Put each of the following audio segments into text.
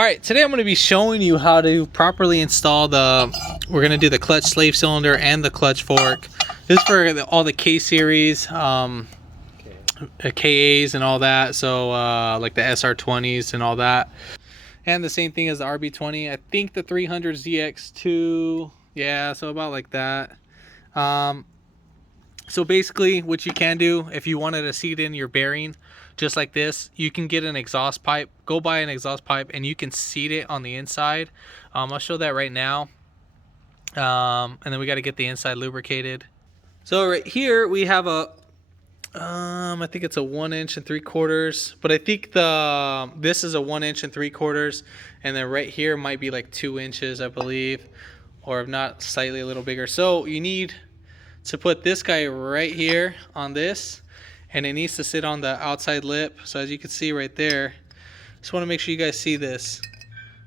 All right, today I'm going to be showing you how to properly install we're going to do the clutch slave cylinder and the clutch fork. This is for all the K series, KAs and all that. So like the SR20s and all that. And the same thing as the RB20. I think the 300 ZX2. Yeah, so about like that. So basically what you can do if you wanted to seat in your bearing just like this, you can get an exhaust pipe, go buy an exhaust pipe, and you can seat it on the inside. I'll show that right now. And then we got to get the inside lubricated. So right here we have a I think it's a 1 3/4, but I think this is a 1 3/4, and then right here might be like 2 inches, I believe, or if not slightly a little bigger. So you need to put this guy right here on this, and it needs to sit on the outside lip. So as you can see right there, just want to make sure you guys see this.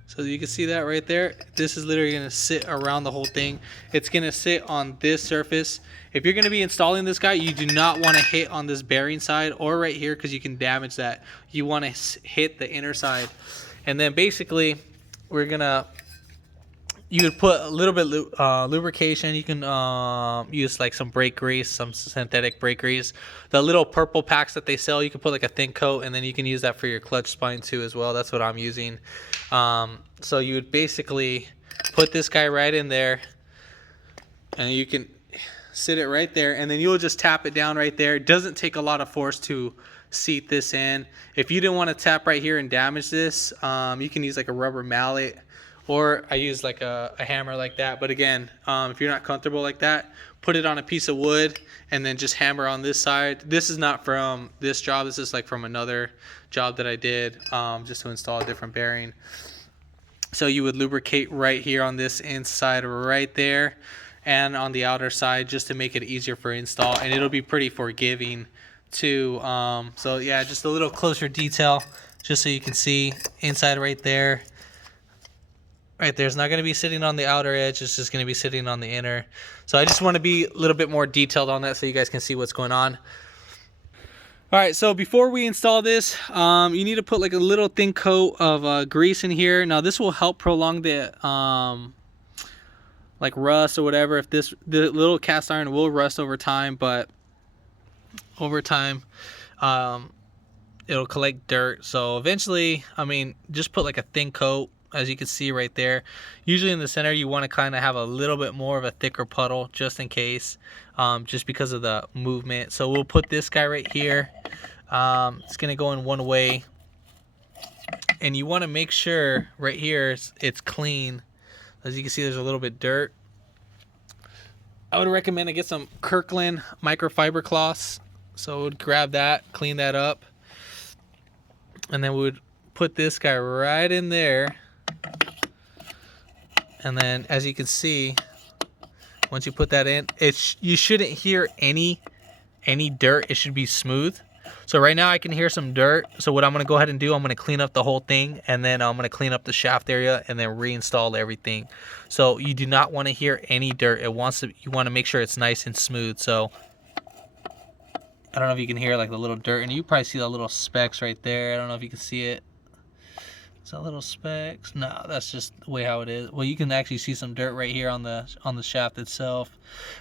So you can see that right there. This is literally going to sit around the whole thing. It's going to sit on this surface. If you're going to be installing this guy, you do not want to hit on this bearing side or right here because you can damage that. You want to hit the inner side. And then basically we're going to, you would put a little bit lubrication. You can use like some brake grease, some synthetic brake grease. The little purple packs that they sell, you can put like a thin coat, and then you can use that for your clutch spine too as well. That's what I'm using. So you would basically put this guy right in there, and you can sit it right there, and then you'll just tap it down right there. It doesn't take a lot of force to seat this in. If you didn't want to tap right here and damage this, you can use like a rubber mallet, or I use like a hammer like that. But again, if you're not comfortable like that, put it on a piece of wood and then just hammer on this side. This is not from this job. This is like from another job that I did just to install a different bearing. So you would lubricate right here on this inside right there, and on the outer side, just to make it easier for install, and it'll be pretty forgiving too. So yeah, just a little closer detail just so you can see inside right there. Right there, it's not going to be sitting on the outer edge, it's just going to be sitting on the inner. So I just want to be a little bit more detailed on that so you guys can see what's going on. All right, so before we install this, you need to put like a little thin coat of grease in here. Now this will help prolong the like rust or whatever. If the little cast iron will rust over time, but over time it'll collect dirt. So eventually, I mean, just put like a thin coat. As you can see right there, usually in the center you want to kind of have a little bit more of a thicker puddle just in case, just because of the movement. So we'll put this guy right here. It's gonna go in one way, and you want to make sure right here it's clean. As you can see, there's a little bit dirt. I would recommend to get some Kirkland microfiber cloths. So I would grab that, clean that up, and then we would put this guy right in there. And then as you can see, once you put that in, you shouldn't hear any dirt. It should be smooth. So right now I can hear some dirt. So what I'm going to go ahead and do, I'm going to clean up the whole thing, and then I'm going to clean up the shaft area and then reinstall everything. So you do not want to hear any dirt. You want to make sure it's nice and smooth. So I don't know if you can hear like the little dirt, and you probably see the little specks right there. I don't know if you can see it. Is that little specks? No, that's just the way how it is. Well, you can actually see some dirt right here on the shaft itself.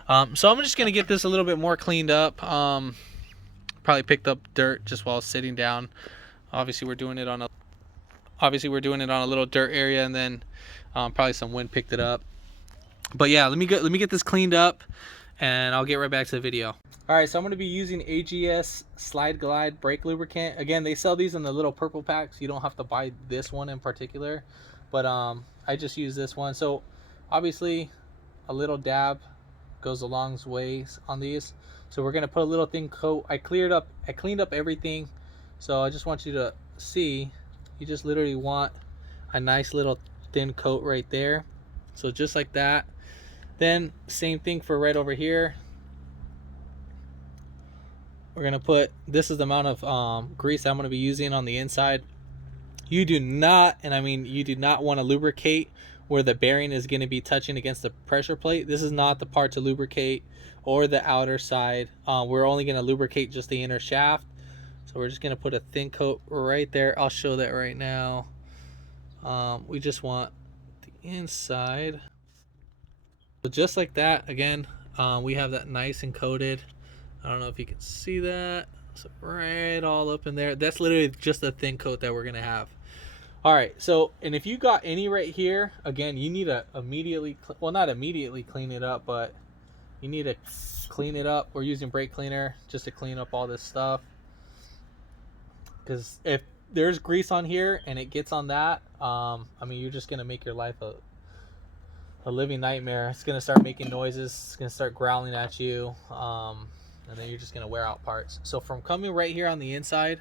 So I'm just gonna get this a little bit more cleaned up. Probably picked up dirt just while sitting down. Obviously we're doing it on a little dirt area, and then probably some wind picked it up. But yeah, let me get this cleaned up, and I'll get right back to the video. All right, so I'm going to be using AGS Slide Glide brake lubricant. Again, they sell these in the little purple packs. You don't have to buy this one in particular, but I just use this one. So obviously a little dab goes a long ways on these. So we're going to put a little thin coat. I cleaned up everything. So I just want you to see, you just literally want a nice little thin coat right there. So just like that. Then same thing for right over here. We're gonna put, this is the amount of grease I'm gonna be using on the inside. You do not, and I mean you do not want to lubricate where the bearing is gonna be touching against the pressure plate. This is not the part to lubricate, or the outer side. We're only gonna lubricate just the inner shaft. So we're just gonna put a thin coat right there. I'll show that right now. We just want the inside. So just like that, again, we have that nice and coated. I don't know if you can see that. So right all up in there. That's literally just a thin coat that we're gonna have. All right, so, and if you got any right here, again, you need to immediately, well, not immediately clean it up, but you need to clean it up. We're using brake cleaner just to clean up all this stuff. Because if there's grease on here and it gets on that, I mean, you're just gonna make your life a living nightmare. It's gonna start making noises. It's gonna start growling at you, and then you're just gonna wear out parts. So from coming right here on the inside,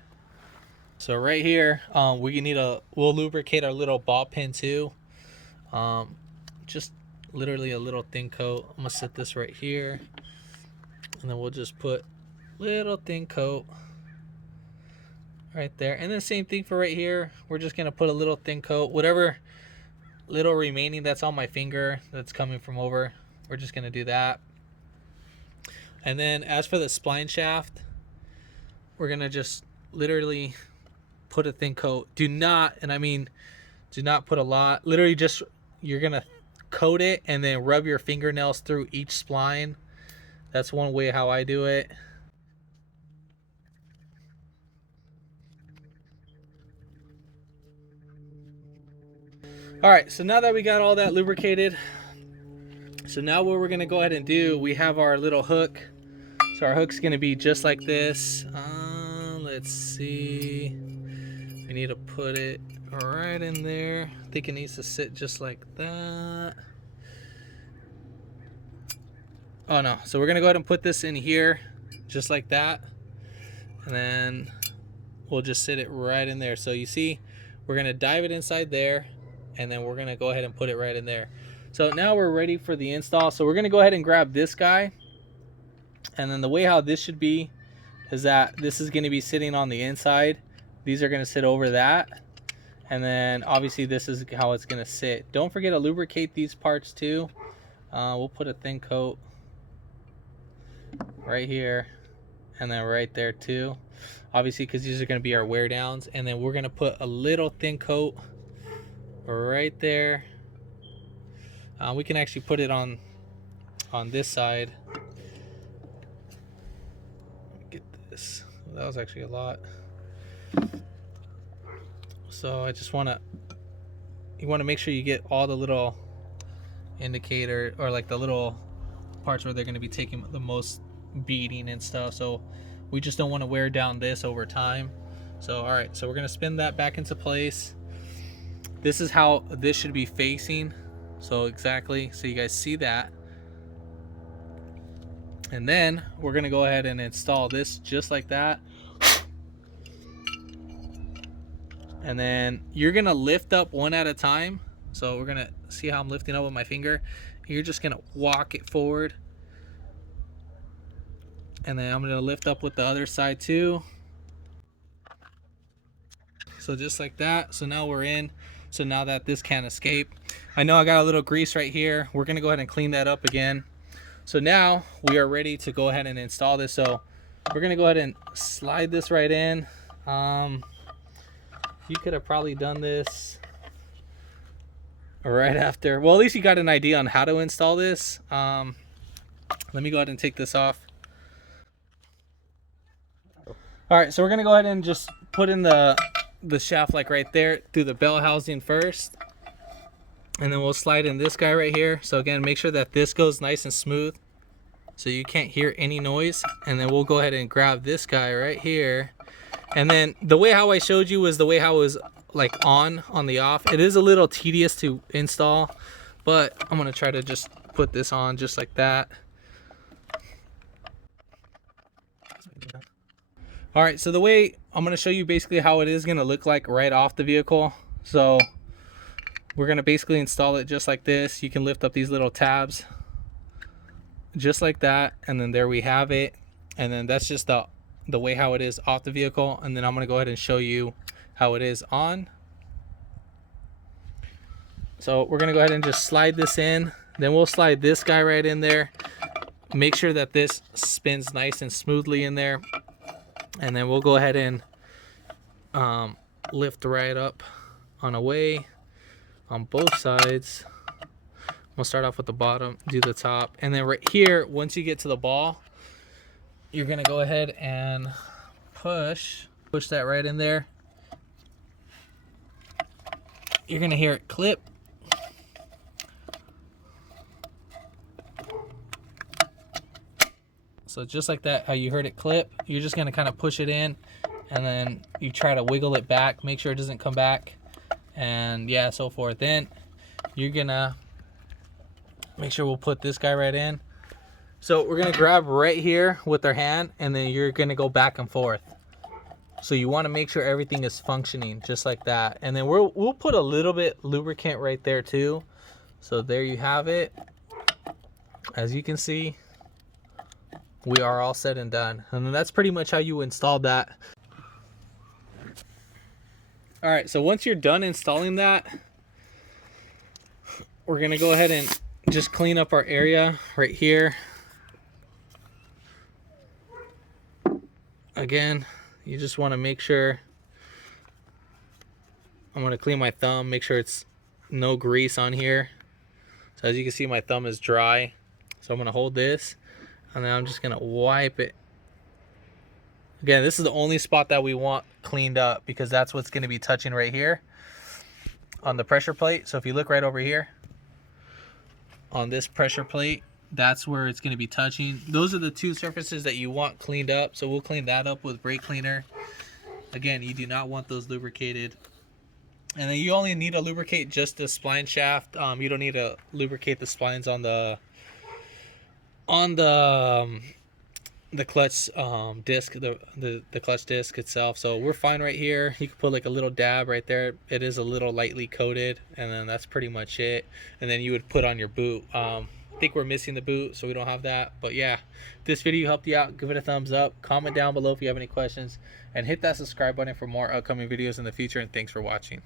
so right here, we'll lubricate our little ball pin too. Just literally a little thin coat. I'm gonna set this right here, and then we'll just put little thin coat right there. And then same thing for right here. We're just gonna put a little thin coat, whatever little remaining that's on my finger that's coming from over, we're just gonna do that. And then as for the spline shaft, we're gonna just literally put a thin coat. Do not, and I mean do not put a lot, literally just, you're gonna coat it and then rub your fingernails through each spline. That's one way how I do it. All right, so now that we got all that lubricated, so now what we're gonna go ahead and do, we have our little hook. So our hook's gonna be just like this. Let's see, we need to put it right in there. I think it needs to sit just like that. Oh no, so we're gonna go ahead and put this in here just like that, and then we'll just sit it right in there. So you see, we're gonna dive it inside there, and then we're gonna go ahead and put it right in there. So now we're ready for the install. So we're gonna go ahead and grab this guy, and then the way how this should be is that this is gonna be sitting on the inside. These are gonna sit over that, and then obviously this is how it's gonna sit. Don't forget to lubricate these parts too. We'll put a thin coat right here and then right there too, obviously, because these are going to be our wear downs. And then we're going to put a little thin coat right there. We can actually put it on this side. Get this, that was actually a lot. So I just want to, you want to make sure you get all the little indicator, or like the little parts where they're going to be taking the most beating and stuff. So we just don't want to wear down this over time. So all right, so we're going to spin that back into place. This is how this should be facing, so exactly, so you guys see that. And then we're going to go ahead and install this just like that. And then you're going to lift up one at a time. So we're going to see how I'm lifting up with my finger. You're just going to walk it forward, and then I'm going to lift up with the other side too. So just like that. So now we're in. So now that this can't escape, I know I got a little grease right here. We're going to go ahead and clean that up again. So now we are ready to go ahead and install this. So we're going to go ahead and slide this right in. You could have probably done this right after. Well, at least you got an idea on how to install this. Let me go ahead and take this off. All right, so we're gonna go ahead and just put in the shaft like right there through the bell housing first, and then we'll slide in this guy right here. So again, make sure that this goes nice and smooth so you can't hear any noise. And then we'll go ahead and grab this guy right here. And then the way how I showed you was the way how it was like on the off. It is a little tedious to install, but I'm gonna try to just put this on just like that. All right, so the way I'm gonna show you basically how it is gonna look like right off the vehicle. So we're gonna basically install it just like this. You can lift up these little tabs just like that, and then there we have it. And then that's just the way how it is off the vehicle. And then I'm gonna go ahead and show you how it is on. So we're gonna go ahead and just slide this in. Then we'll slide this guy right in there. Make sure that this spins nice and smoothly in there. And then we'll go ahead and lift right up on a way. on both sides. We'll start off with the bottom, do the top, and then right here, once you get to the ball, you're gonna go ahead and push that right in there. You're gonna hear it clip. So just like that, how you heard it clip, you're just gonna kind of push it in, and then you try to wiggle it back, make sure it doesn't come back, and yeah, so forth. Then you're gonna make sure we'll put this guy right in. So we're gonna grab right here with our hand, and then you're gonna go back and forth. So you want to make sure everything is functioning just like that. And then we'll put a little bit lubricant right there too. So there you have it. As you can see, we are all said and done. And then that's pretty much how you install that. All right, so once you're done installing that, we're gonna go ahead and just clean up our area right here. Again, you just want to make sure, I'm going to clean my thumb, make sure it's no grease on here. So as you can see, my thumb is dry. So I'm going to hold this, and then I'm just going to wipe it. Again, this is the only spot that we want cleaned up, because that's what's going to be touching right here on the pressure plate. So if you look right over here on this pressure plate, that's where it's going to be touching. Those are the two surfaces that you want cleaned up. So we'll clean that up with brake cleaner. Again, you do not want those lubricated. And then you only need to lubricate just the spline shaft. You don't need to lubricate the splines on the clutch disc, the clutch disc itself. So we're fine right here. You can put like a little dab right there. It is a little lightly coated, and then that's pretty much it. And then you would put on your boot. I think we're missing the boot, so we don't have that. But yeah, if this video helped you out, give it a thumbs up, comment down below if you have any questions, and hit that subscribe button for more upcoming videos in the future. And thanks for watching.